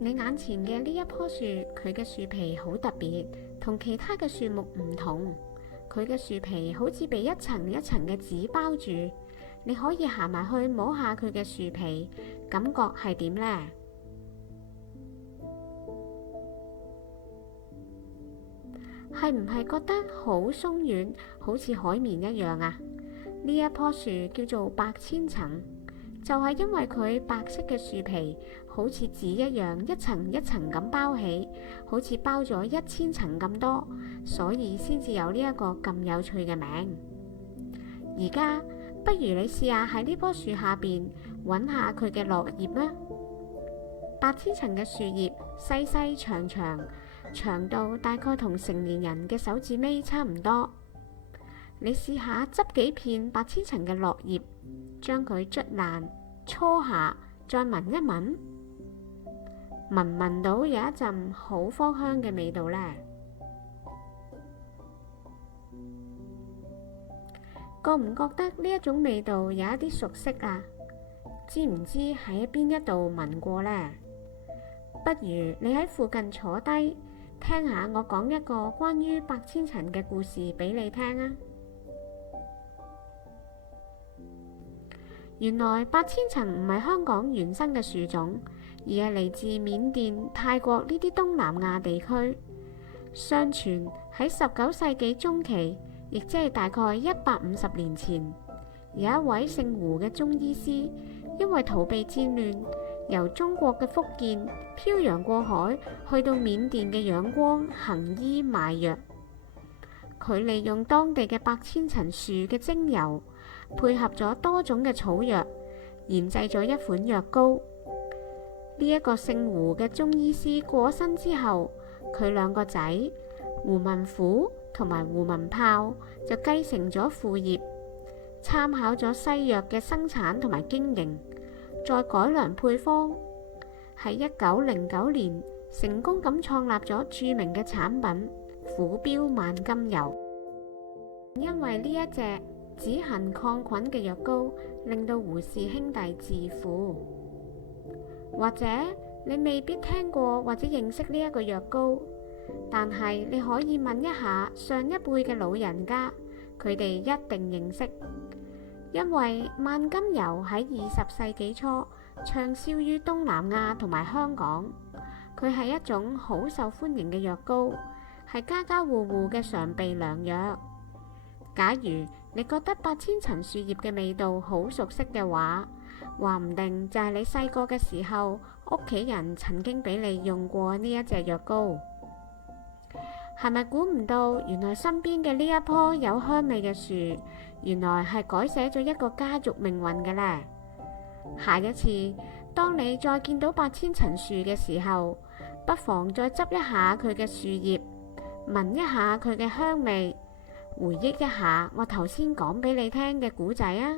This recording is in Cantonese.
你眼前嘅呢一棵樹，佢嘅樹皮好特別，同其他嘅樹木唔同。佢嘅樹皮好似被一層一層嘅紙包住，你可以行埋去摸下佢嘅樹皮，感覺係點呢？係唔係覺得好鬆軟，好似海綿一樣啊？呢一棵樹叫做百千層，就係因為佢白色嘅樹皮好似紙一樣，一層一層咁包起，好似包咗1000層咁多，所以先至有呢一個咁有趣嘅名。而家不如你試下喺呢棵樹下邊揾下佢嘅落葉啦。百千層嘅樹葉細細長長，長度大概同成年人嘅手指尾差唔多。你試下執幾片百千層嘅落葉，將佢捽爛搓下，再聞一聞，聞到有一陣好芳香嘅味道呢。覺唔覺得呢一種味道有一啲熟悉啊？知唔知喺邊一度聞過呢？不如你喺附近坐低，聽下我講一個關於百千層嘅故事俾你聽啊！原來百千層唔係香港原生嘅樹種，而係嚟自緬甸、泰國呢啲東南亞地區。相傳喺19世紀中期，亦即係大概150年前，有一位姓胡嘅中醫師，因為逃避戰亂，由中國嘅福建漂洋過海，去到緬甸嘅仰光行醫賣藥。佢利用當地嘅百千層樹嘅精油，配合咗多種嘅草藥，研製咗一款藥膏。呢一個姓胡嘅中醫師過身之後，佢2個仔胡文虎同埋胡文豹就繼承咗父業，參考咗西藥嘅生產同埋經營，再改良配方，喺1909年成功咁創立咗著名嘅產品虎標萬金油。因為呢一隻止痕抗菌嘅藥膏，令到胡氏兄弟致富。或者你未必聽過或者認識呢一個藥膏，但係你可以問一下上一輩嘅老人家，佢哋一定認識。因為萬金油喺20世紀初暢銷於東南亞同埋香港，佢係一種好受歡迎嘅藥膏，係家家戶戶嘅常備良藥。假如你覺得百千層樹葉嘅味道好熟悉嘅話，話唔定就係你細個嘅時候，屋企人曾經俾你用過呢一隻藥膏。係咪估唔到，原來身邊嘅呢一棵有香味嘅樹，原來係改寫咗一個家族命運嘅呢？下一次，當你再見到百千層樹嘅時候，不妨再執一下佢嘅樹葉，聞一下佢嘅香味，回憶一下我頭先講俾你聽嘅故仔啊！